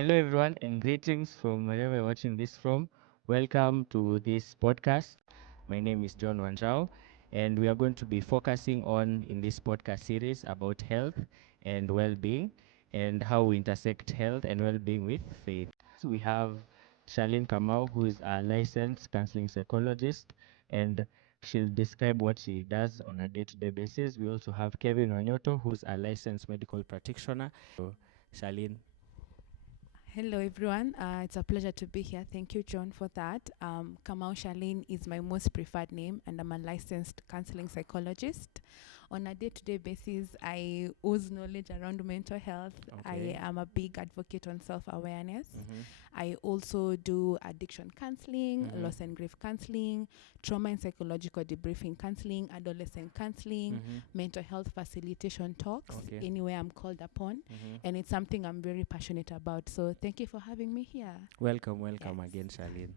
Hello, everyone, and greetings from wherever you're watching this from. Welcome to this podcast. My name is John Wanjao, and we are going to be focusing on in this podcast series about health and well being and how we intersect health and well being with faith. So we have Charlene Kamau, who is a licensed counseling psychologist, and she'll describe what she does on a day to day basis. We also have Kevin Wanyoto, who's a licensed medical practitioner. So, Charlene. Hello, everyone. It's a pleasure to be here. Thank you, John, for that. Kamau Shalin is my most preferred name, and I'm a licensed counseling psychologist. On a day-to-day basis, I ooze knowledge around mental health. Okay. I am a big advocate on self-awareness. Mm-hmm. I also do addiction counseling, Mm-hmm. loss and grief counseling, trauma and psychological debriefing counseling, adolescent counseling, Mm-hmm. mental health facilitation talks, Okay. anywhere I'm called upon. Mm-hmm. And it's something I'm very passionate about. So thank you for having me here. Welcome Yes. again, Charlene.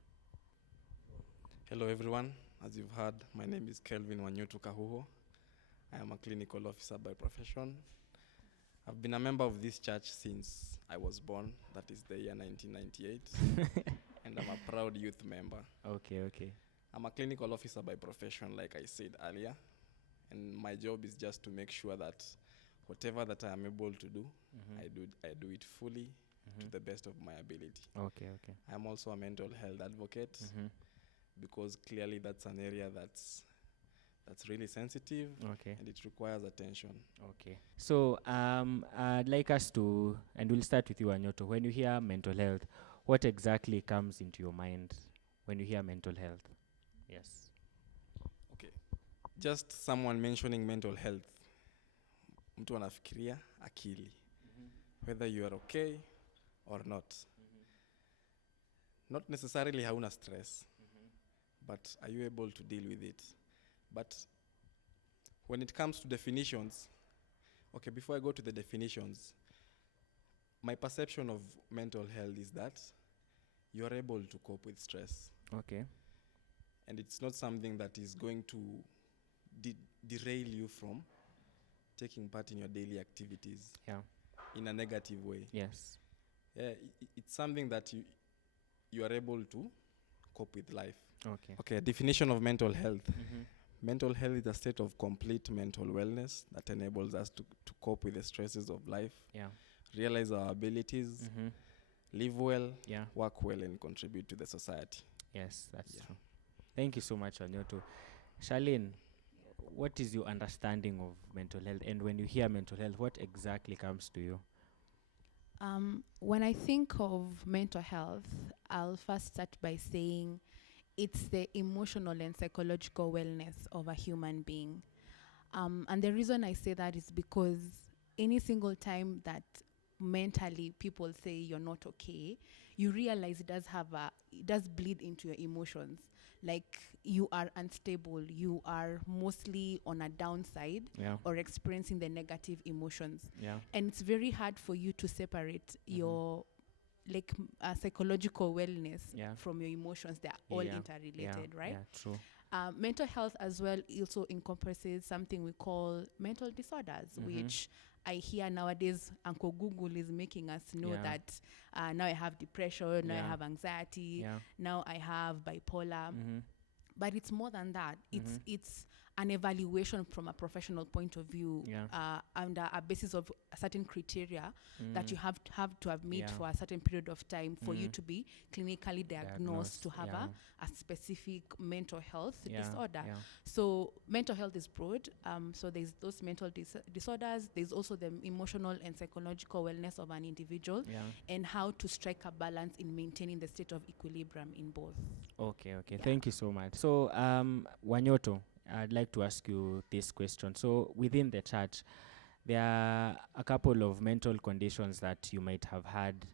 Hello everyone. As you've heard, my name is Kelvin Wanyoto Kahuho. I am a clinical officer by profession. I've been a member of this church since I was born, that is the year 1998, and I'm a proud youth member. Okay. I'm a clinical officer by profession, like I said earlier, and my job is just to make sure that whatever that I am able to do, Mm-hmm. I do it fully to the best of my ability. Okay. I'm also a mental health advocate Mm-hmm. because clearly that's an area that's really sensitive Okay. and it requires attention. Okay. So, I'd like us to, and we'll start with you, Anyoto. When you hear mental health, what exactly comes into your mind when you hear mental health? Yes. Okay. Just someone mentioning mental health, mtu anafikiria akili. Whether you are okay or not. Not necessarily hauna stress, but are you able to deal with it? But when it comes to definitions, okay, before I go to the definitions, my perception of mental health is that you are able to cope with stress. Okay. And it's not something that is going to derail you from taking part in your daily activities Yeah. in a negative way. Yes. Yeah, it's something that you are able to cope with life. Okay. Okay, definition of mental health. Mm-hmm. Mental health is a state of complete mental wellness that enables us to cope with the stresses of life, Yeah. realize our abilities, Mm-hmm. live well, Yeah. work well, and contribute to the society. Yes, that's Yeah. true. Thank you so much, Anyoto. Charlene, what is your understanding of mental health? And when you hear mental health, what exactly comes to you? When I think of mental health, I'll first start by saying it's the emotional and psychological wellness of a human being. And the reason I say that is because any single time that mentally people say you're not okay, you realize it does bleed into your emotions. Like you are unstable, you are mostly on a downside Yeah. or experiencing the negative emotions. Yeah. And it's very hard for you to separate your psychological wellness Yeah. from your emotions. They're all Yeah. interrelated, right? Yeah, true. Mental health as well also encompasses something we call mental disorders, which I hear nowadays Uncle Google is making us know Yeah. that now I have depression, now I Yeah. have anxiety, Yeah. now I have bipolar. Mm-hmm. But it's more than that. Mhm. It's an evaluation from a professional point of view, Yeah. under a basis of a certain criteria that you have to have met Yeah. for a certain period of time for you Mhm. to be clinically diagnosed to have yeah. a specific mental health Yeah. disorder. Yeah. So mental health is broad. So there's those mental disorders. There's also the emotional and psychological wellness of an individual, Yeah. and how to strike a balance in maintaining the state of equilibrium in both. Okay. Yeah. Thank you so much. So, Wanyoto, I'd like to ask you this question. So, within the church, there are a couple of mental conditions that you might have had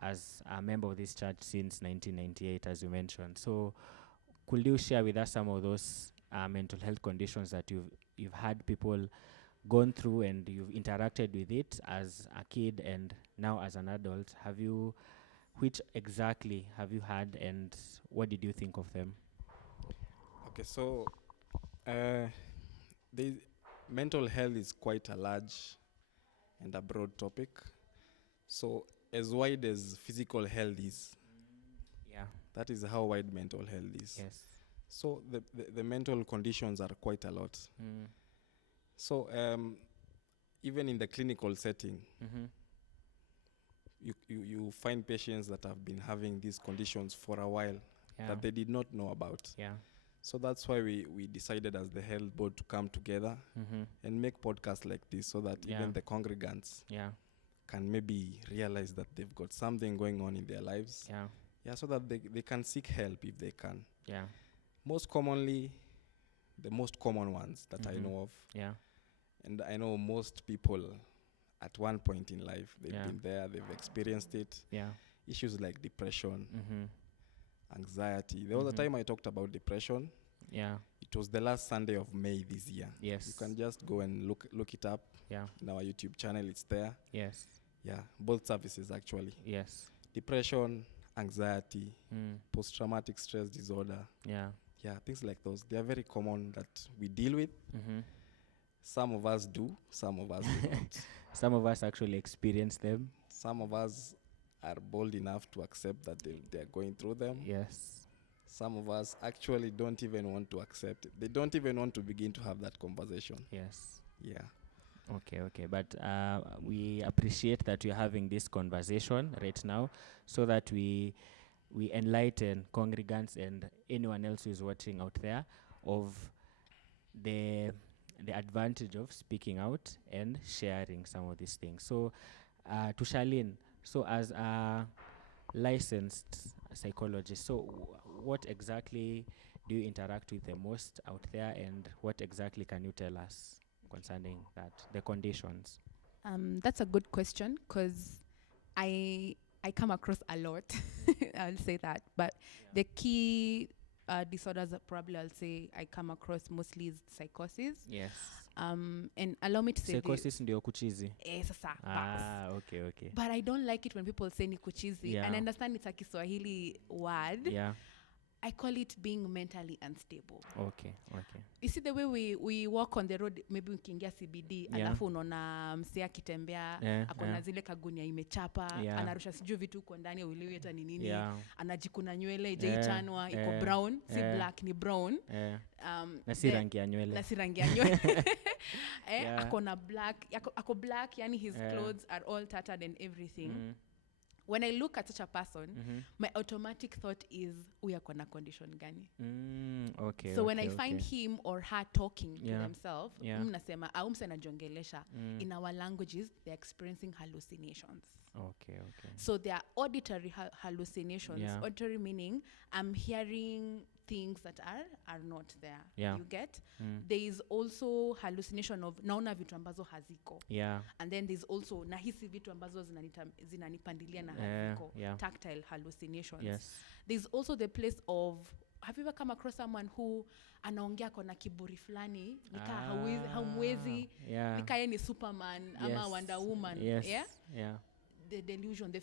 as a member of this church since 1998, as you mentioned. So, could you share with us some of those mental health conditions that you've had people gone through and you've interacted with it as a kid and now as an adult? Which exactly have you had, and what did you think of them? Okay, so mental health is quite a large and a broad topic. So as wide as physical health is, Yeah. that is how wide mental health is. Yes. So the mental conditions are quite a lot. So even in the clinical setting, you find patients that have been having these conditions for a while that they did not know about. Yeah. So that's why we decided as the health board to come together and make podcasts like this, so that even the congregants can maybe realize that they've got something going on in their lives. So that they can seek help if they can. Most commonly, the most common ones that I know of, and I know most people at one point in life, they've been there, they've experienced it. Issues like depression, anxiety. There was a time I talked about depression. It was the last Sunday of May this year. You can just go and look it up. In our YouTube channel, it's there. Both services actually. Depression, anxiety, post-traumatic stress disorder. Things like those. They are very common that we deal with. Some of us do, some of us do not. Some of us actually experience them. Some of us are bold enough to accept that they are going through them. Some of us actually don't even want to accept it. They don't even want to begin to have that conversation. Okay. But we appreciate that you're having this conversation right now, so that we enlighten congregants and anyone else who is watching out there of the advantage of speaking out and sharing some of these things. So to Charlene, so as a licensed psychologist, so what exactly do you interact with the most out there, and what exactly can you tell us concerning that, the conditions? That's a good question, because I come across a lot. I'll say that. But the key disorders that probably I'll say I come across mostly is psychosis. And allow me to say psychosis ndio kuchizi. Sasa. Okay. But I don't like it when people say ni kuchizi. And I understand it's a Kiswahili word. I call it being mentally unstable. Okay. You see the way we walk on the road, maybe ukiingia CBD, alafu unaona msee akitembea, akona zile kagunia imechapa, anarusha sijui vitu uko ndani uelewi hata ni nini, anajikuna nywele, ijechanwa, iko brown, si black ni brown. Na si rangi ya nywele. Akona black, ako black, yani his clothes are all tattered and everything. When I look at such a person, my automatic thought is, uya kona condition gani? So when I find him or her talking to themselves, nasema, aumse na jongelesha. In our languages, they're experiencing hallucinations. So they are auditory hallucinations. Auditory meaning, I'm hearing things that are not there. You get? There is also hallucination of naona vitu ambazo haziko. And then there's also nahisi vitu ambazo zinanipandilia na haziko. Tactile hallucinations. There's also the place of, have you ever come across someone who anaongea kona kiburi fulani, nika hamwezi, nika yeye ni Superman ama Wonder Woman. The delusion, the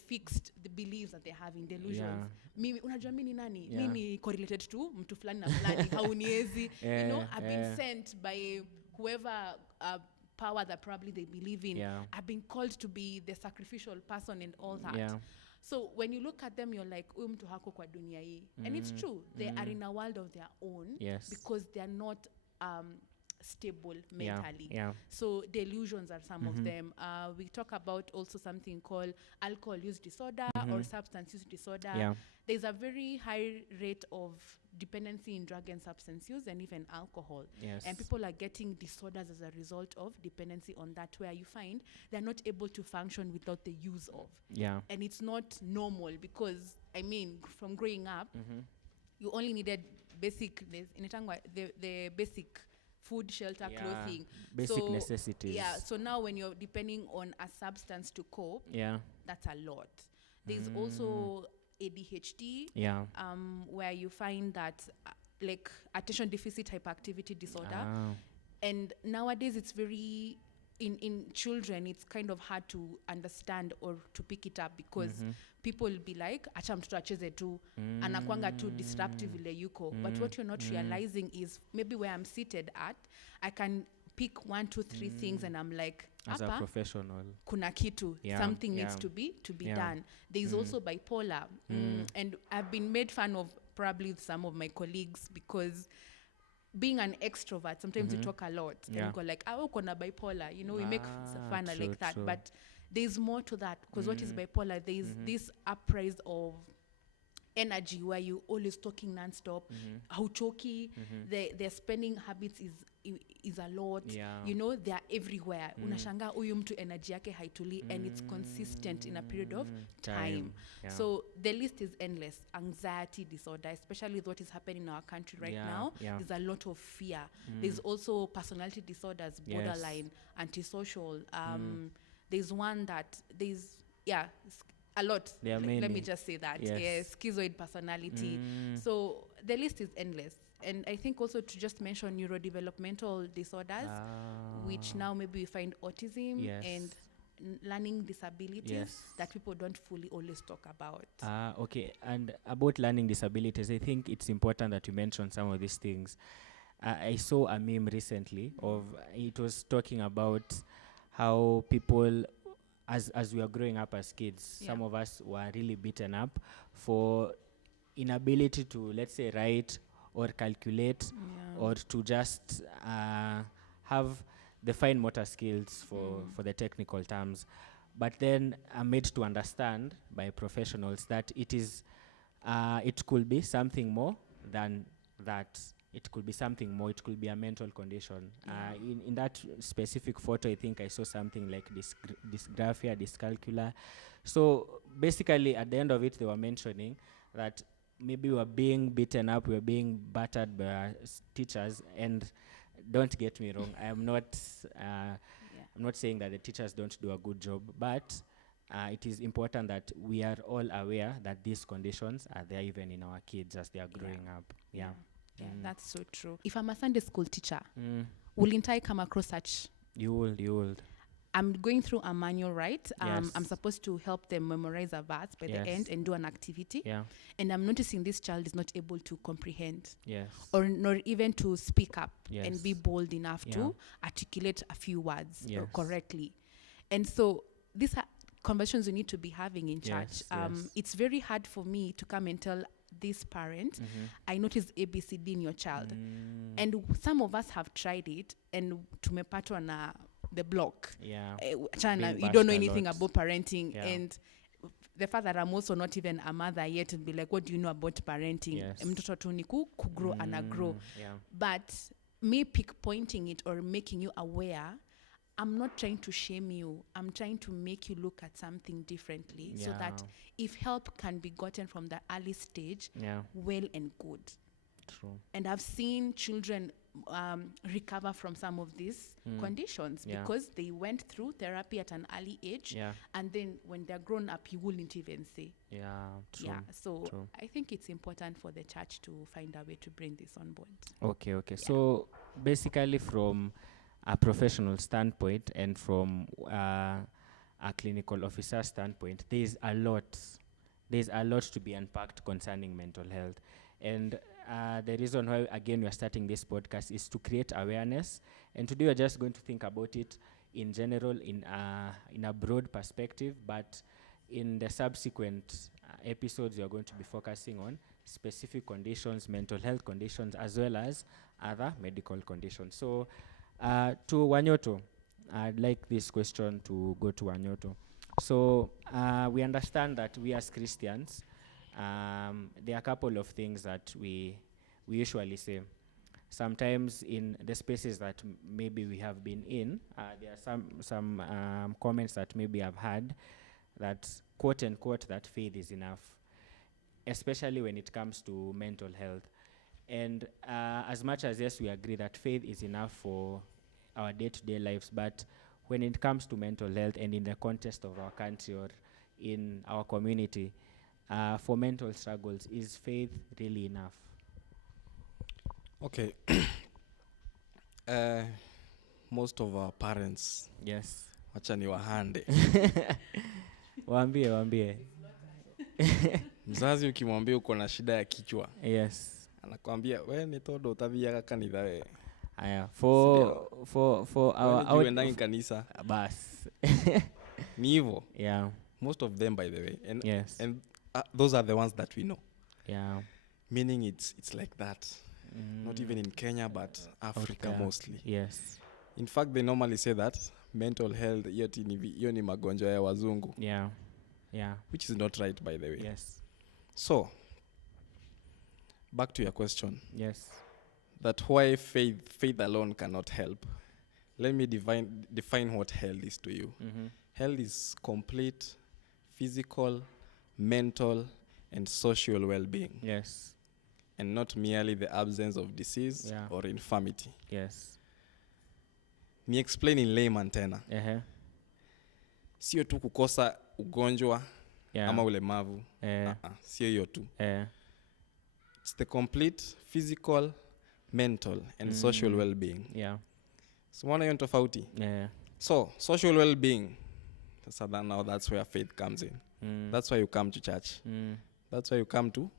beliefs that they're having, delusions. Mimi unajua mimi ni nani? Mimi correlated to mtu fulani na fulani, hauniezi. You know, I've been sent by whoever power that probably they believe in. I've been called to be the sacrificial person and all that. So when you look at them, you're like, mtu hako kwa dunia hii. And it's true. They are in a world of their own because they're not stable mentally. So delusions are some of them. We talk about also something called alcohol use disorder or substance use disorder. There's a very high rate of dependency in drug and substance use and even alcohol. And people are getting disorders as a result of dependency on that, where you find they're not able to function without the use of. And it's not normal because, I mean, from growing up, you only needed basic, the basic food, shelter, clothing. Basic necessities. So now when you're depending on a substance to cope, that's a lot. There's also ADHD, where you find that like attention deficit hyperactivity disorder. And nowadays it's very, in children, it's kind of hard to understand or to pick it up because people will be like, acha mtoto acheze tu, anakuanga tu disruptive ile yuko. But what you're not realizing is maybe where I'm seated at, I can pick 1, 2, 3 things, and I'm like, As a hapa professional. kuna kitu, Yeah, something yeah. needs to be Yeah. done. There's also bipolar, and I've been made fun of probably with some of my colleagues because being an extrovert, sometimes you talk a lot, and Yeah. you go like, uko na bipolar, we make fun True, like that, true. but there's more to that, because what is bipolar? There's this uprise of energy where you always talking non-stop, hauchoki, their spending habits is a lot. Yeah. They are everywhere. Unashanga huyu mtu energy yake haituli, and it's consistent in a period of time. Yeah. So the list is endless. Anxiety disorder, especially what is happening in our country right now, there's a lot of fear. There's also personality disorders, borderline, antisocial. There's one that a lot. There are Let many. me just say that. Yes. Schizoid personality. So the list is endless. And I think also to just mention neurodevelopmental disorders, which now maybe we find autism and learning disabilities that people don't fully always talk about. Okay. And about learning disabilities, I think it's important that you mention some of these things. I saw a meme recently it was talking about how people, as we are growing up as kids, some of us were really beaten up for inability to, let's say, write or calculate or to just have the fine motor skills for the technical terms. But then I'm made to understand by professionals that it could be something more than that. It could be something more. It could be a mental condition. In that specific photo, I think I saw something like dysgraphia, dyscalculia. So basically, at the end of it, they were mentioning that maybe we were being beaten up, we were being battered by our teachers. And don't get me wrong, I'm not saying that the teachers don't do a good job, but it is important that we are all aware that these conditions are there even in our kids as they are growing up. Yeah, that's so true. If I'm a Sunday school teacher, wouldn't I come across such? You would. I'm going through a manual, right? Yes. I'm supposed to help them memorize a verse by the end and do an activity. Yeah. And I'm noticing this child is not able to comprehend. Yes. Or not even to speak up Yes. and be bold enough to articulate a few words correctly. And so these are conversations we need to be having in church. It's very hard for me to come and tell this parent, I noticed ABCD in your child. And some of us have tried it and tumepatwa na the block. Chana, you don't know anything about parenting. And the fact that I'm also not even a mother yet and be like, what do you know about parenting? Mtoto tu ni kugrow and grow. But me pointing it or making you aware, I'm not trying to shame you. I'm trying to make you look at something differently so that if help can be gotten from the early stage, well and good. True. And I've seen children recover from some of these conditions because they went through therapy at an early age, and then when they're grown up, you wouldn't even say. So I think it's important for the church to find a way to bring this on board. Okay. So basically, from a professional standpoint and from a clinical officer standpoint, there's a lot to be unpacked concerning mental health. And the reason why, again, we are starting this podcast is to create awareness. And today we're just going to think about it in general, in a broad perspective. But in the subsequent episodes, we are going to be focusing on specific conditions, mental health conditions, as well as other medical conditions. So to Wanyoto, I'd like this question to go to Wanyoto. So we understand that we as Christians, there are a couple of things that we usually say. Sometimes in the spaces that maybe we have been in, there are some comments that maybe I've had that, quote unquote, that faith is enough, especially when it comes to mental health. And as much as, yes, we agree that faith is enough for our day-to-day lives, but when it comes to mental health and in the context of our country or in our community, for mental struggles, is faith really enough? Okay. Most of our parents, yes, wacha ni wahande. Waambie. Mzazi ukimwambia uko na shida ya kichwa, yes, anakuambia we ni todo utathiaga kanitha we. Aya, Sindio? for our Kwani juu uendangi kanisa bas. ni hivyo. Yeah. Most of them, by the way, Yes. and those are the ones that we know. Yeah. Meaning it's like that. Not even in Kenya, but Africa there. mostly. Yes. In fact, they normally say that mental health hiyo ni magonjwa ya wazungu. Yeah. Yeah. Which is not right, by the way. Yes. So, back to your question. Yes. That why faith alone cannot help. Let me define what health is to you. Mm-hmm. Health is complete physical, mental, and social well-being. Yes. And not merely the absence of disease or infirmity. Yes. Ni explain in layman tena. Sio tu kukosa ugonjwa ama ulemavu. Sio hiyo tu. It's the complete physical, mental, and social well-being. Yeah. So mwana yon tofauti. Yeah. So, social well-being. So now that's where faith comes in. That's why you come to church. That's why you come to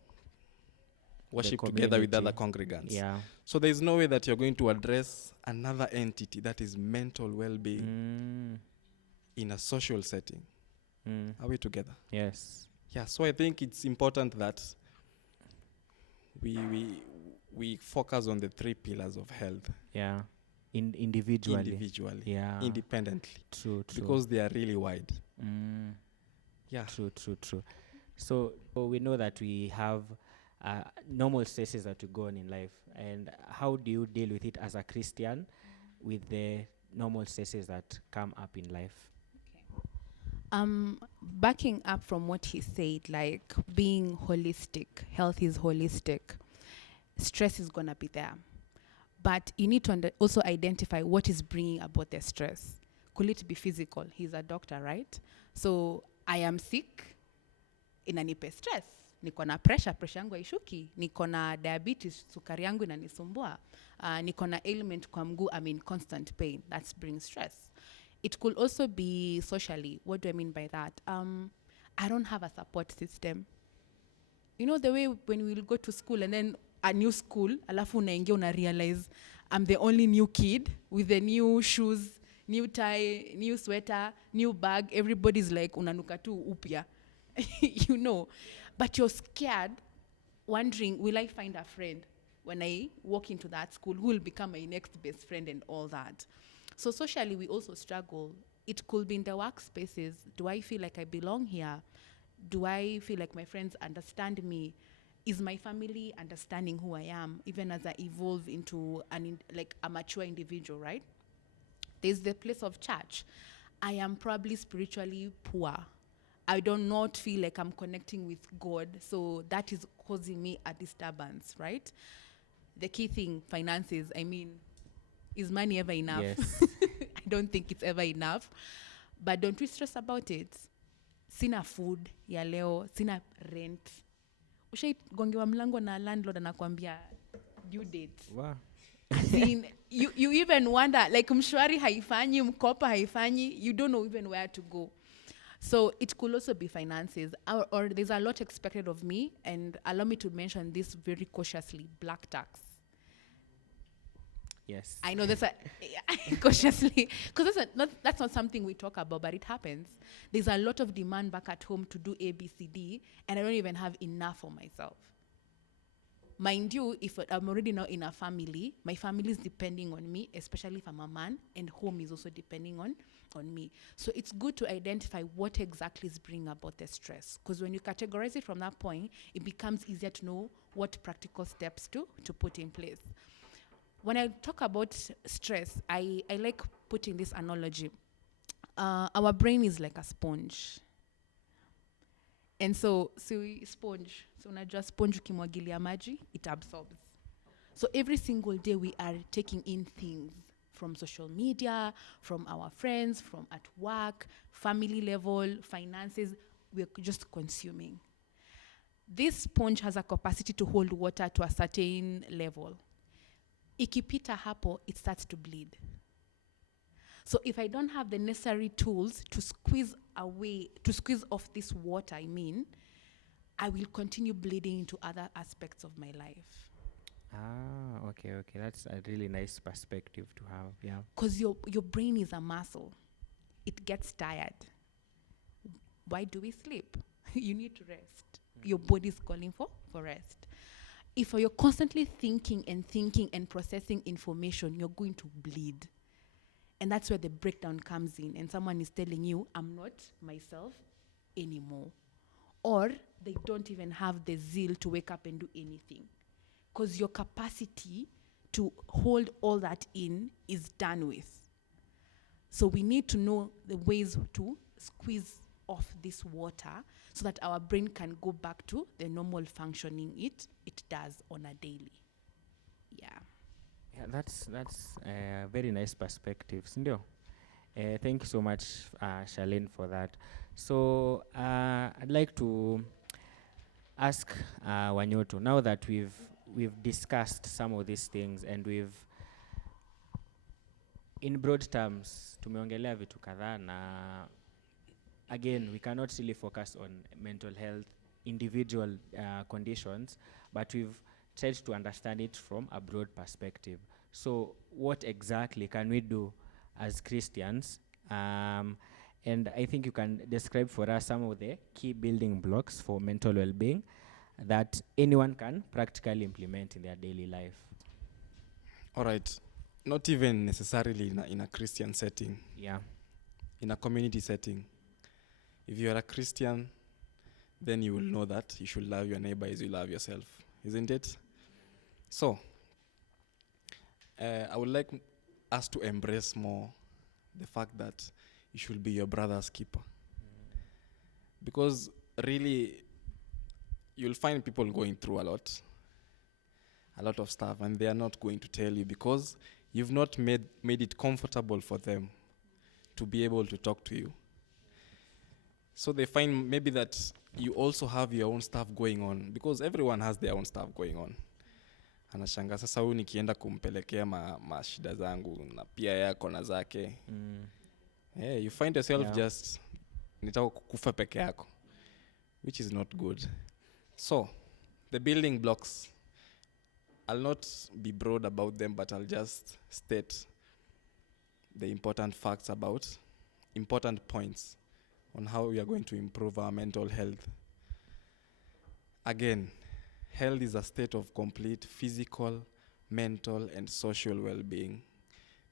worship together with other congregants. Yeah. So there is no way that you're going to address another entity that is mental well-being in a social setting. Are we together? Yes. Yeah, so I think it's important that we focus on the 3 pillars of health. Yeah. Individually. Yeah. Independently. True. Because they are really wide. Yeah. True. So we know that we have normal stresses that we go on in life. And how do you deal with it as a Christian with the normal stresses that come up in life? Backing up from what he said, like being holistic, health is holistic, stress is going to be there. But you need to also identify what is bringing about the stress. Could it be physical? He's a doctor, right? So I am sick, inanipe stress. Niko na pressure yangu haishuki. Niko na diabetes, sukari yangu inanisumbua. Niko na ailment kwa mguu, I'm in constant pain. That brings stress. It could also be socially. What do I mean by that? I don't have a support system. You know the way when we will go to school and then a new school, alafu unaingia una realize I'm the only new kid with the new shoes, new tie, new sweater, new bag. Everybody's like unanuka tu upya. You know. But you're scared, wondering, will I find a friend when I walk into that school? Who will become my next best friend and all that? So socially, we also struggle. It could be in the workspaces. Do I feel like I belong here? Do I feel like my friends understand me? Is my family understanding who I am, even as I evolve into a mature individual, right? There's the place of church. I am probably spiritually poor. I do not feel like I'm connecting with God, so that is causing me a disturbance, right? The key thing, finances. I mean, is money ever enough? Yes. I don't think it's ever enough. But don't we stress about it? Sina food ya leo, sina rent. Ushaigongewa mlango na landlord anakuambia due date. Wow. You even wonder, like mshwari haifanyi, mkopa haifanyi, you don't know even where to go. So it could also be finances, or there's a lot expected of me, and allow me to mention this very cautiously, black tax. Yes. I know that's cautiously, because that's not something we talk about, but it happens. There's a lot of demand back at home to do A, B, C, D, and I don't even have enough for myself. Mind you, if I'm already now in a family, my family is depending on me, especially if I'm a man, and home is also depending on me. So it's good to identify what exactly is bringing about the stress. Because when you categorize it from that point, it becomes easier to know what practical steps to put in place. When I talk about stress, I like putting this analogy. Our brain is like a sponge. And so sponge. So unajua sponge ukimwagilia maji, it absorbs. So every single day we are taking in things from social media, from our friends, from at work, family level, finances. We're just consuming. This sponge has a capacity to hold water to a certain level. Ikipita hapo, it starts to bleed. So if I don't have the necessary tools to squeeze off this water, I will continue bleeding into other aspects of my life. Okay. That's a really nice perspective to have. Yeah. Because your brain is a muscle. It gets tired. Why do we sleep? You need to rest. Your body is calling for rest. If you're constantly thinking and processing information, you're going to bleed. And that's where the breakdown comes in. And someone is telling you, I'm not myself anymore. Or they don't even have the zeal to wake up and do anything. Because your capacity to hold all that in is done with. So we need to know the ways to squeeze off this water so that our brain can go back to the normal functioning it does on a daily. Yeah. Yeah, that's a very nice perspective, Sindio. Thank you so much, Charlene, for that. So I'd like to ask Wanyoto, now that we've discussed some of these things and we've, in broad terms, tumeongelea vitu kadhaa, na again, we cannot really focus on mental health, individual conditions, but we've tried to understand it from a broad perspective. So what exactly can we do as Christians? And I think you can describe for us some of the key building blocks for mental well-being that anyone can practically implement in their daily life. All right. Not even necessarily in a Christian setting. Yeah. In a community setting. If you are a Christian, then you will know that you should love your neighbor as you love yourself. Isn't it? So, I would like us to embrace more the fact that you should be your brother's keeper. Because really, you'll find people going through a lot of stuff, and they are not going to tell you because you've not made it comfortable for them to be able to talk to you. So they find maybe that you also have your own stuff going on, because everyone has their own stuff going on. Anashanga sasa huyu nikienda kumpelekea mashida zangu na pia yako na zake. Yeah, you find yourself just nitaka kukufa peke yako, which is not good. So, the building blocks, I'll not be broad about them, but I'll just state the important facts about important points on how we are going to improve our mental health. Again, health is a state of complete physical, mental, and social well-being.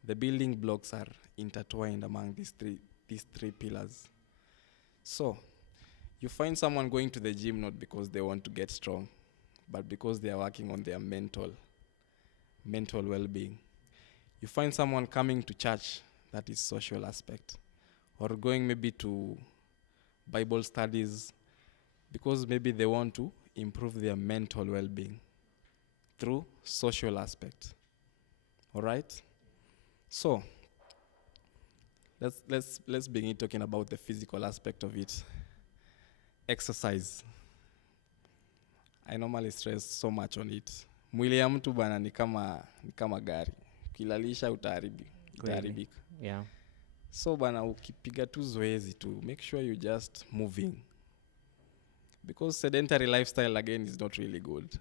The building blocks are intertwined among these three pillars. So, you find someone going to the gym not because they want to get strong, but because they are working on their mental well-being. You find someone coming to church, that is social aspect, or going maybe to Bible studies because maybe they want to improve their mental well-being through social aspect. All right? So, let's begin talking about the physical aspect of it. Exercise. I normally stress so much on it. Mwili ya mtu bana ni kama gari. Ukilalisha utaharibika. Yeah. So bana ukipiga tu zoezi tu, make sure you just moving. Because sedentary lifestyle again is not really good.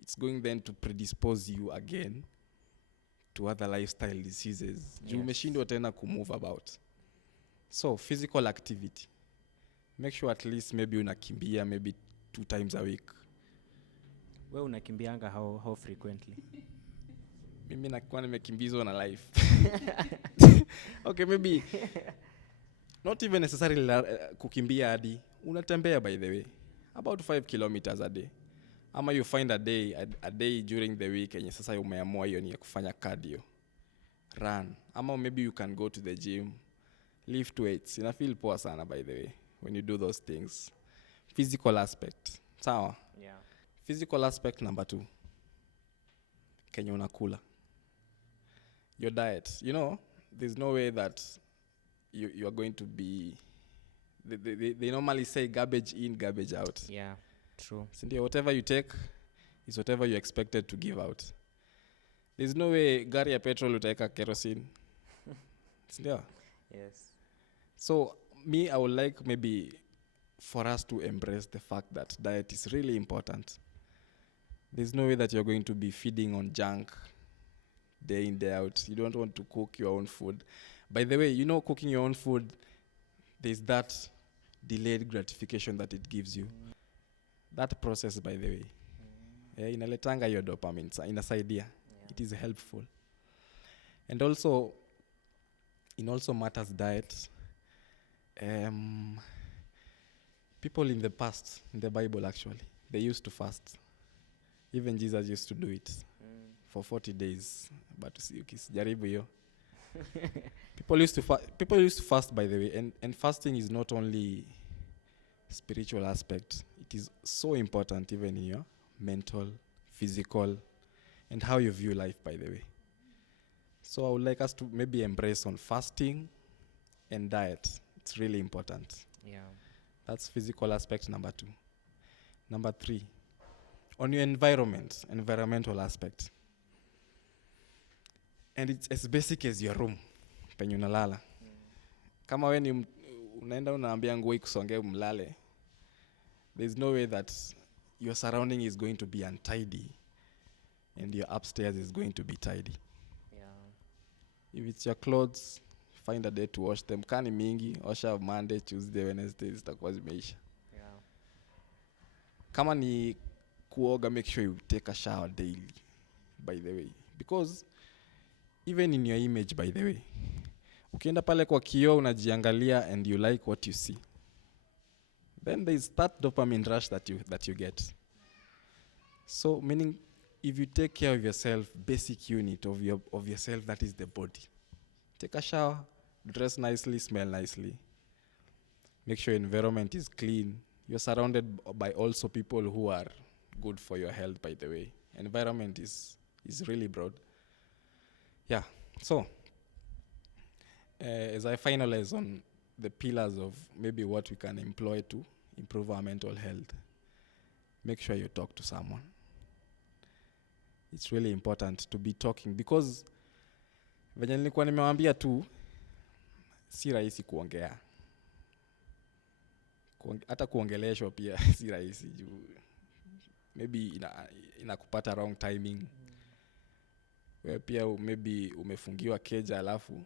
It's going then to predispose you again to other lifestyle diseases. Juu umeshindwa tena kumove about. So physical activity. Make sure at least maybe unakimbia maybe 2 times a week. Wewe unakimbianga how frequently? Mimi nakuwa nimekimbizwa na life. Okay, maybe not even necessarily kukimbia hadi unatembea, by the way, about 5 kilometers a day. Ama you find a day during the week yenye sasa umeamua hiyo ni kufanya cardio, run. Ama maybe you can go to the gym, lift weights. Ina feel poa sana, by the way, when you do those things. Physical aspect. Sawa? Yeah. Physical aspect number 2. Kenye unakula. Your diet. You know, there's no way that you are going to be... They normally say garbage in, garbage out. Yeah, true. Sindio, whatever you take is whatever you're expected to give out. There's no way gari ya petrol utaeka kerosene. Sindio? Yes. So, me, I would like maybe for us to embrace the fact that diet is really important. There's no way that you're going to be feeding on junk day in, day out. You don't want to cook your own food. By the way, cooking your own food, there's that delayed gratification that it gives you. That process, by the way, inaletanga your dopamine, inasaidia. It is helpful. And also, in also matters diet, people in the past, in the Bible actually, they used to fast. Even Jesus used to do it for 40 days. But ukisijaribu hiyo. People used to fast, by the way, and fasting is not only spiritual aspect. It is so important even in your mental, physical, and how you view life, by the way. So I would like us to maybe embrace on fasting and diet. It's really important. Yeah. That's physical aspect number 2. Number 3, on your environmental aspect. And it's as basic as your room, penye unalala. Kama we ni unaenda unaambia nguo ikusongee mlale, there's no way that your surrounding is going to be untidy and your upstairs is going to be tidy. Yeah. If it's your clothes, find a day to wash them. Kani mingi, osha Monday, Tuesday, Wednesday, zitakuwa zimeisha. Yeah. Kama ni kuoga, make sure you take a shower daily, by the way. Because even in your image, by the way, ukienda pale kwa kioo unajiangalia and you like what you see, then there is that dopamine rush that you get. So meaning, if you take care of yourself, basic unit of yourself, that is the body. Take a shower, dress nicely, smell nicely. Make sure your environment is clean. You're surrounded by also people who are good for your health, by the way. Environment is really broad. Yeah, so as I finalize on the pillars of maybe what we can employ to improve our mental health, make sure you talk to someone. It's really important to be talking, because venye nilikuwa nimewaambia tu, si rahisi kuongea. Hata kuongeleshwa pia si rahisi. Maybe inakupata wrong timing. Wewe pia maybe umefungiwa keja, alafu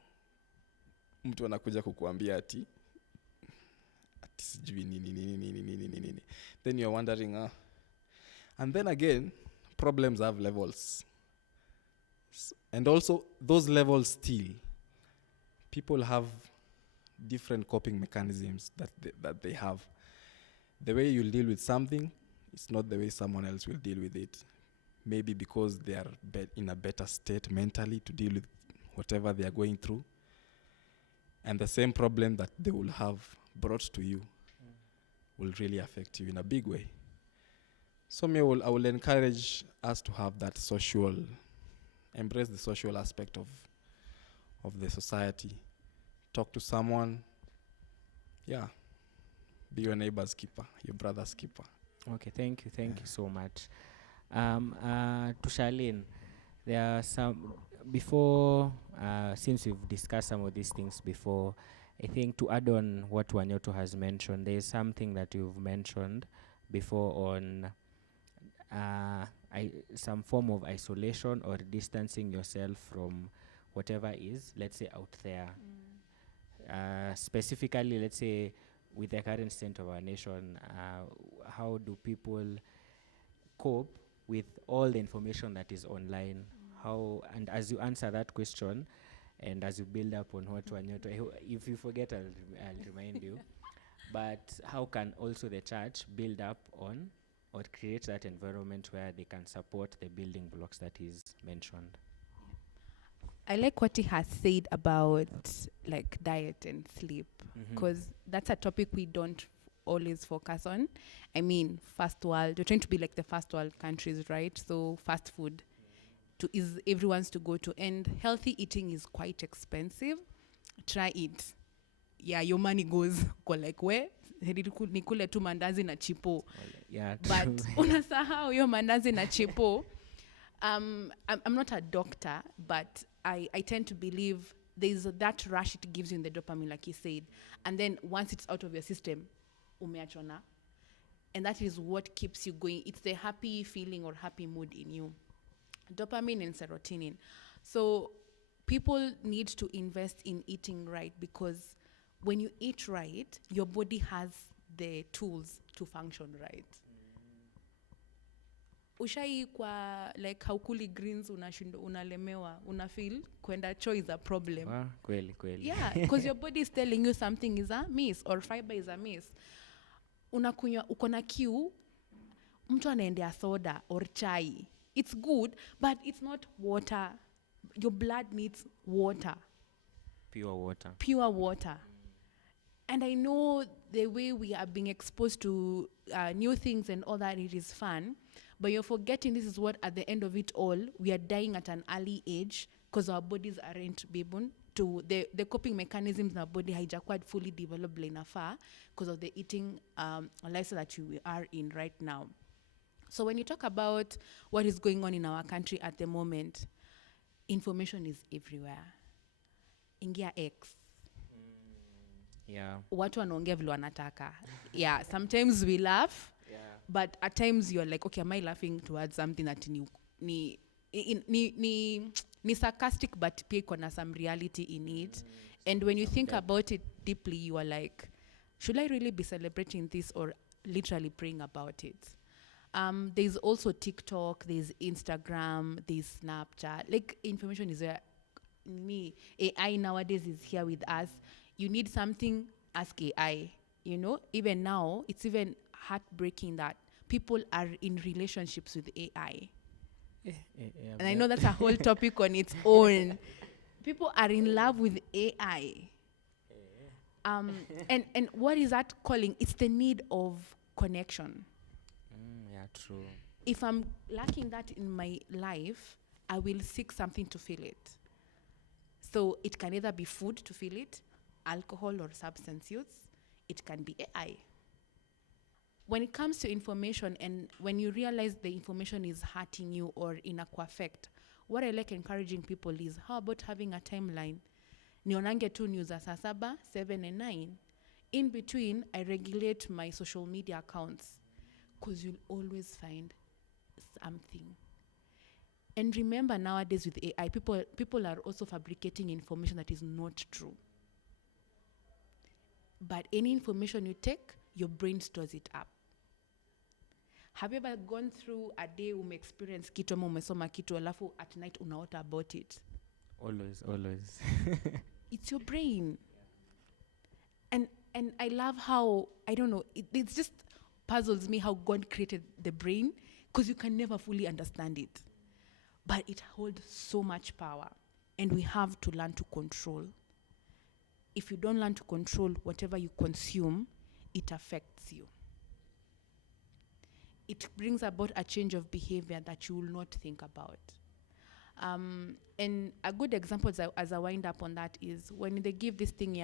mtu anakuja kukuambia ati sijui nini. Then you're wondering, and then again, problems have levels. And also, those levels still, people have different coping mechanisms that they have. The way you'll deal with something is not the way someone else will deal with it. Maybe because they are in a better state mentally to deal with whatever they are going through. And the same problem that they will have brought to you will really affect you in a big way. So I will encourage us to have that embrace the social aspect of the society. Talk to someone. Yeah. Be your neighbor's keeper, your brother's keeper. Okay, thank you so much. To Charlene, there are some, before, since we've discussed some of these things before, I think to add on what Wanyoto has mentioned, there is something that you've mentioned before on some form of isolation or distancing yourself from whatever is, let's say, out there. Specifically, let's say, with the current state of our nation, how do people cope with all the information that is online? How, and as you answer that question, and as you build up on what Wanyoto, if you forget, I'll remind you. But how can also the church build up on or create that environment where they can support the building blocks that is mentioned? I like what he has said about like diet and sleep, because that's a topic we don't always focus on. I mean, first world, we're trying to be like the first world countries, right? So fast food is everyone's to go to, and healthy eating is quite expensive. Try it. Yeah, your money goes go like where? Nikule tu mandazi na chipo. Yeah, but unasahau yo mandazi na chipo. I'm not a doctor, but I tend to believe there's that rush it gives you in the dopamine, like you said. And then once it's out of your system, umeachona. And that is what keeps you going. It's the happy feeling or happy mood in you. Dopamine and serotonin. So people need to invest in eating right, because when you eat right, your body has the tools to function right. Ushai kwa like haukuli greens unalemewa, unafeel kwenda choo is a problem. Kweli. Yeah, because your body is telling you something is amiss or fiber is amiss. Unakunywa uko na kiu, mtu anaendea soda or chai. It's good, but it's not water. Your blood needs water. Pure water. And I know the way we are being exposed to new things and all that, it is fun. But you're forgetting this is what, at the end of it all, we are dying at an early age because our bodies aren't able to, the coping mechanisms in our body quite fully developed enough because of the eating lifestyle that we are in right now. So when you talk about what is going on in our country at the moment, information is everywhere. Ingia X. Yeah. Watu wanaongea vile wanataka. Yeah, sometimes we laugh. Yeah. But at times you're like, okay, am I laughing towards something that ni sarcastic, but pia kuna some reality in it. And when you think about it deeply, you are like, should I really be celebrating this or literally praying about it? There's also TikTok, there's Instagram, there's Snapchat. Like, information is there. AI nowadays is here with us. You need something, ask AI. You know, even now, it's even heartbreaking that people are in relationships with AI. And I know that's a whole topic on its own. People are in love with AI. And what is that calling? It's the need of connection. Yeah, true. If I'm lacking that in my life, I will seek something to fill it. So it can either be food to fill it, alcohol or substance use. It can be AI. When it comes to information, and when you realize the information is hurting you or inakuaffect, what I like encouraging people is, how about having a timeline? Nionange tu news saa 7, 7 and 9. In between, I regulate my social media accounts, because you'll always find something. And remember, nowadays with AI, people are also fabricating information that is not true. But any information you take, your brain stores it up. Have you ever gone through a day experience kitu ama umesoma kitu alafu at night unaota about it? Always. It's your brain. And I love how, I don't know, it just puzzles me how God created the brain, because you can never fully understand it. But it holds so much power, and we have to learn to control. If you don't learn to control whatever you consume, it affects you. It brings about a change of behavior that you will not think about. And a good example as I wind up on that is when they give this thing,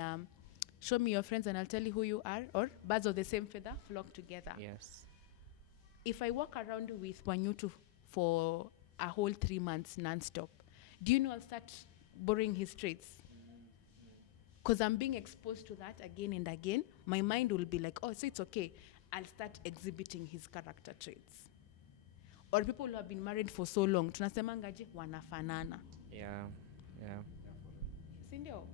show me your friends and I'll tell you who you are, or birds of the same feather flock together. Yes. If I walk around with Wanyutu for a whole 3 months non-stop, do you know I'll start borrowing his traits? Because I'm being exposed to that again and again. My mind will be like, oh, so it's okay. I'll start exhibiting his character traits. Or people who have been married for so long, tunasemangaje wanafanana. Yeah. Sindio?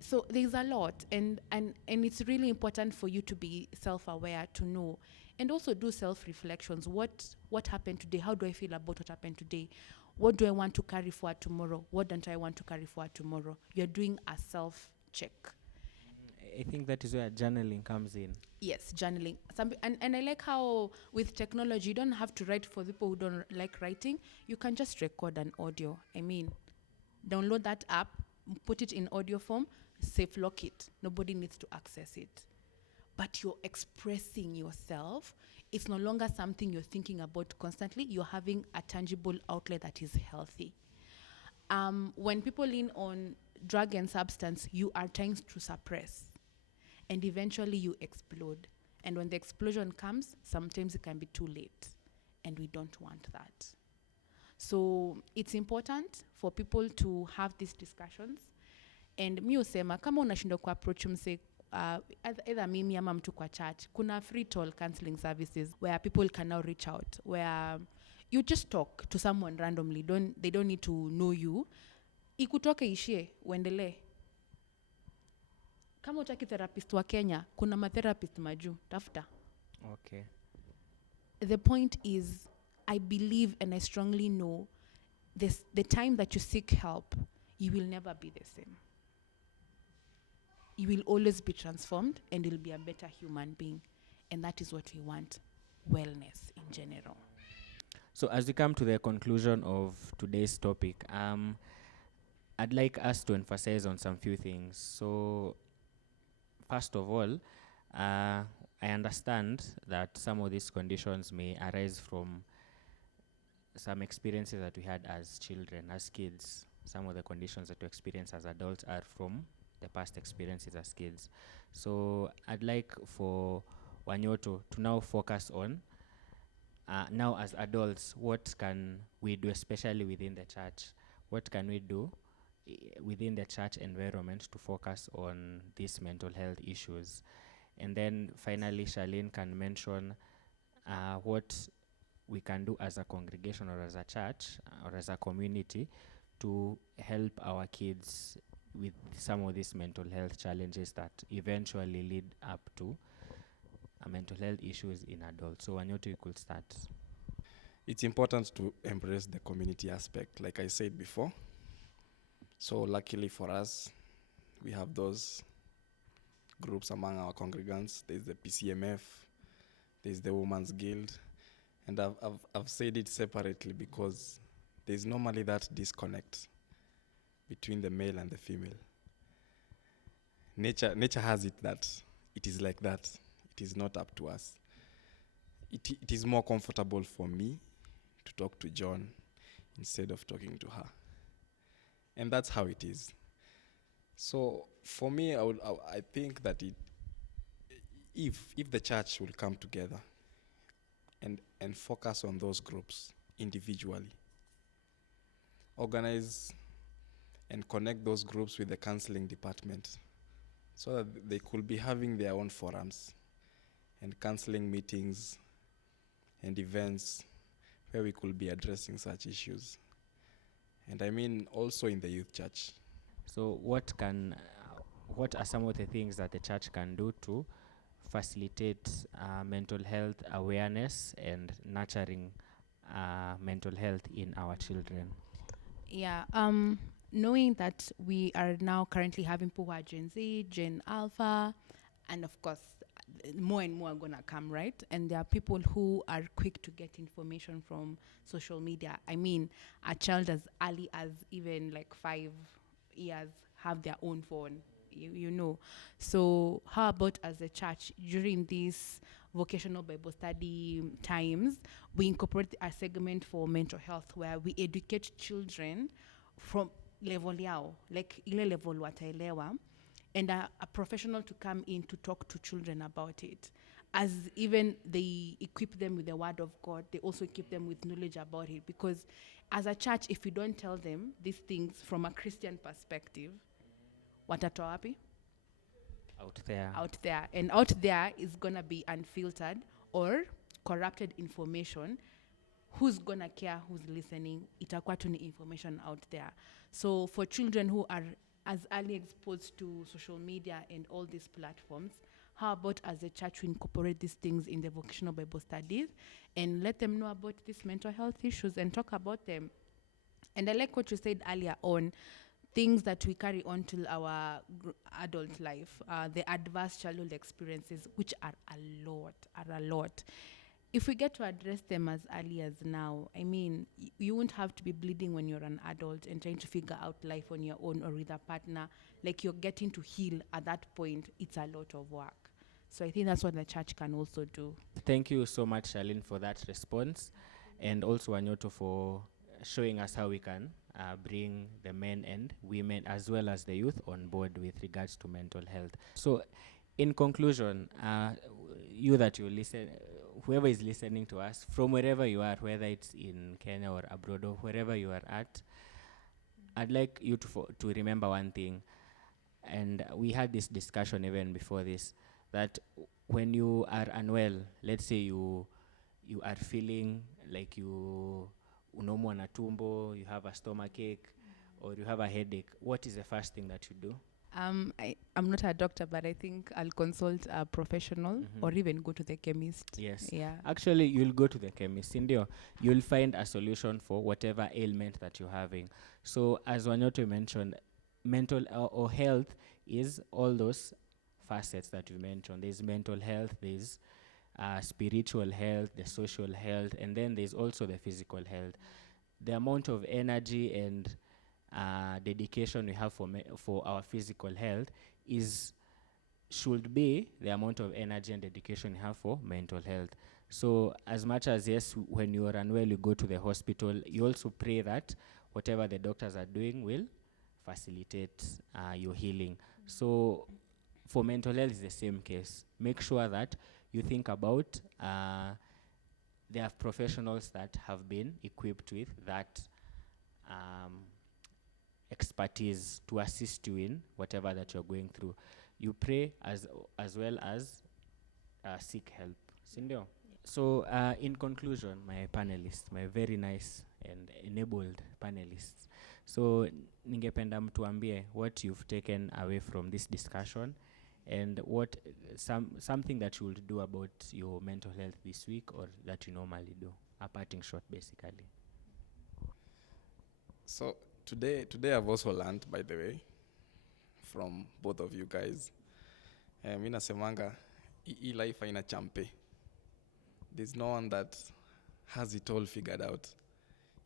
So there's a lot, and it's really important for you to be self-aware, to know, and also do self-reflections. What happened today? How do I feel about what happened today? What do I want to carry forward tomorrow? What don't I want to carry forward tomorrow? You're doing a self-check. I think that is where journaling comes in. Yes, journaling. And I like how with technology, you don't have to write. For people who don't like writing, you can just record an audio. I mean, download that app, put it in audio form, safe lock it. Nobody needs to access it. But you're expressing yourself. It's no longer something you're thinking about constantly. You're having a tangible outlet that is healthy. When people lean on drug and substance, you are trying to suppress. And eventually you explode. And when the explosion comes, sometimes it can be too late. And we don't want that. So it's important for people to have these discussions. And mi usema, kama unashindwa kuapproach mse either mimi ama mtu kwa church, kuna free toll counseling services where people can now reach out, where you just talk to someone randomly. They don't need to know you. Ikutoke ishie, uendelee. Kama utaki therapist wa Kenya, kuna matherapist maju, tafuta. Okay. The point is, I believe and I strongly know the time that you seek help, you will never be the same. You will always be transformed and you'll be a better human being. And that is what we want, wellness in general. So as we come to the conclusion of today's topic, I'd like us to emphasize on some few things. So first of all, I understand that some of these conditions may arise from some experiences that we had as children, as kids. Some of the conditions that we experience as adults are from the past experiences as kids. So I'd like for Wanyoto to now focus on, now as adults, what can we do, especially within the church? What can we do within the church environment to focus on these mental health issues? And then finally, Charlene can mention what we can do as a congregation or as a church or as a community to help our kids with some of these mental health challenges that eventually lead up to mental health issues in adults. So Wanyoto, you could start. It's important to embrace the community aspect, like I said before. So luckily for us, we have those groups among our congregants. There's the PCMF, there's the Women's Guild, and I've said it separately because there's normally that disconnect between the male and the female. Nature has it that it is like that. It is not up to us. It is more comfortable for me to talk to John instead of talking to her. And that's how it is. So for me, I think that if the church will come together and focus on those groups individually, organize and connect those groups with the counseling department so that they could be having their own forums and counseling meetings and events where we could be addressing such issues. And I mean also in the youth church. So what are some of the things that the church can do to facilitate mental health awareness and nurturing mental health in our children? Yeah, knowing that we are now currently having people who are Gen Z, Gen Alpha, and of course, more and more are going to come, right? And there are people who are quick to get information from social media. I mean, a child as early as even like 5 years have their own phone, you know. So how about as a church during these vocational Bible study times, we incorporate a segment for mental health where we educate children from level yao, like ile level wataelewa, and a professional to come in to talk to children about it. As even they equip them with the word of God, they also equip them with knowledge about it. Because as a church, if we don't tell them these things from a Christian perspective, watatoa wapi? Out there. And out there is going to be unfiltered or corrupted information. Who's going to care who's listening? Itakuwa tu ni information out there. So for children who are as early exposed to social media and all these platforms, how about as a church we incorporate these things in the vocational Bible studies and let them know about these mental health issues and talk about them? And I like what you said earlier on, things that we carry on till our adult life, the adverse childhood experiences, which are a lot. If we get to address them as early as now, I mean, you won't have to be bleeding when you're an adult and trying to figure out life on your own or with a partner. Like you're getting to heal at that point, it's a lot of work. So I think that's what the church can also do. Thank you so much, Charlene, for that response, and also Wanyoto for showing us how we can bring the men and women as well as the youth on board with regards to mental health. So in conclusion, you that you listen, whoever is listening to us, from wherever you are, whether it's in Kenya or abroad or wherever you are at, I'd like you to remember one thing. And we had this discussion even before this, that when you are unwell, let's say you are feeling like you unaumwa na tumbo, you have a stomach ache, or you have a headache, what is the first thing that you do? I'm not a doctor, but I think I'll consult a professional or even go to the chemist. Yes. Yeah. Actually, you'll go to the chemist. Indio, you'll find a solution for whatever ailment that you're having. So, as Wanyoto mentioned, mental or health is all those facets that you mentioned. There's mental health, there's spiritual health, the social health, and then there's also the physical health. The amount of energy and dedication we have for our physical health is should be the amount of energy and dedication you have for mental health. So as much as, yes, when you are unwell, you go to the hospital, you also pray that whatever the doctors are doing will facilitate your healing. So for mental health, it's the same case. Make sure that you think about there are professionals that have been equipped with that expertise to assist you in whatever that you're going through. You pray as well as seek help. Sindio? So in conclusion, my panelists, my very nice and enabled panelists, so ningependa mtuambie what you've taken away from this discussion and what something that you will do about your mental health this week or that you normally do. A parting shot, basically. So today I've also learned, by the way, from both of you guys. Mi nasemanga hii life haina champe. There's no one that has it all figured out.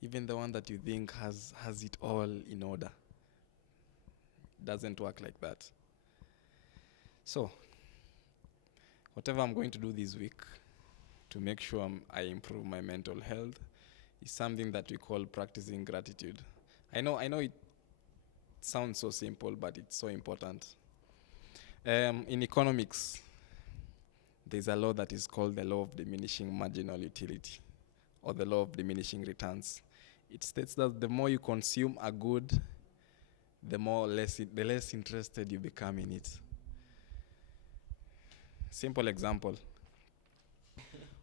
Even the one that you think has it all in order doesn't work like that. So whatever I'm going to do this week to make sure I improve my mental health is something that we call practicing gratitude. I know it sounds so simple, but it's so important. In economics, there's a law that is called the law of diminishing marginal utility, or the law of diminishing returns. It states that the more you consume a good, the less interested you become in it. Simple example.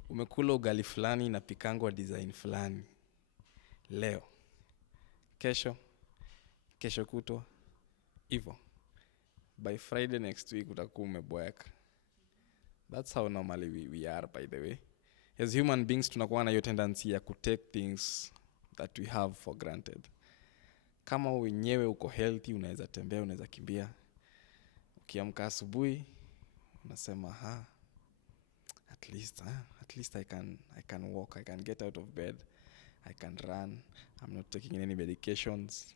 Umekula ugali fulani na pikangwa design fulani. Leo. Kesho kutwa. Ivo. By Friday next week utakuwa umeboeka. That's how normally we are, by the way. As human beings, tunakuwa na hiyo tendency ya take things that we have for granted. Kama wenyewe uko healthy, unaweza tembea, unaweza kimbia. Ukiamka asubuhi, unasema, at least I can walk, I can get out of bed, I can run, I'm not taking any medications.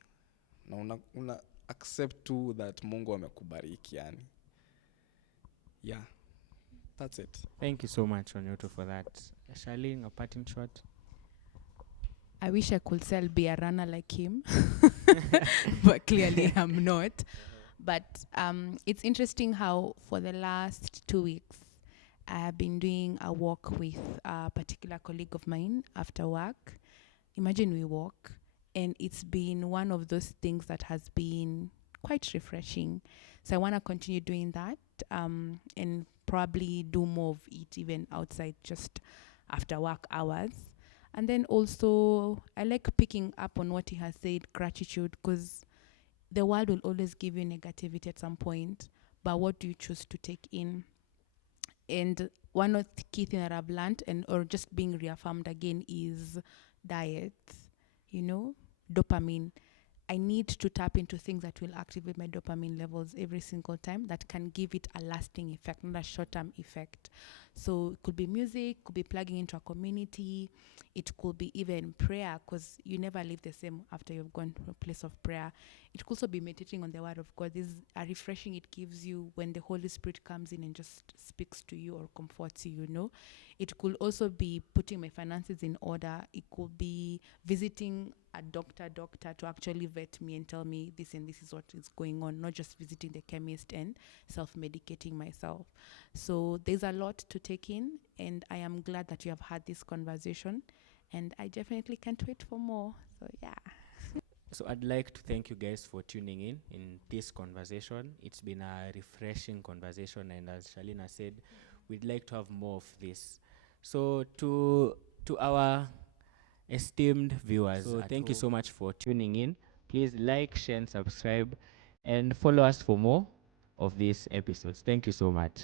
Na una accept too that Mungu amekubariki yani. Yeah. That's it. Thank you so much, Onyoto, for that. Charlene, a parting shot? I wish I could be a runner like him, but clearly I'm not. But it's interesting how for the last 2 weeks, I have been doing a walk with a particular colleague of mine after work. Imagine we walk, and it's been one of those things that has been quite refreshing. So I want to continue doing that and probably do more of it even outside just after work hours. And then also, I like picking up on what he has said, gratitude, because the world will always give you negativity at some point, but what do you choose to take in? And one of the key things that I've learned or just being reaffirmed again is diet, dopamine. I need to tap into things that will activate my dopamine levels every single time that can give it a lasting effect, not a short-term effect. So it could be music, could be plugging into a community, it could be even prayer, because you never live the same after you've gone to a place of prayer. It could also be meditating on the word of God. This is a refreshing it gives you when the Holy Spirit comes in and just speaks to you or comforts you, It could also be putting my finances in order. It could be visiting a doctor to actually vet me and tell me this and this is what is going on, not just visiting the chemist and self-medicating myself. So there's a lot to take in, and I am glad that you have had this conversation, and I definitely can't wait for more. So yeah. So I'd like to thank you guys for tuning in this conversation. It's been a refreshing conversation, and as Shalina said, we'd like to have more of this. So to our esteemed viewers, so thank you so much for tuning in. Please like, share, and subscribe, and follow us for more of these episodes. Thank you so much.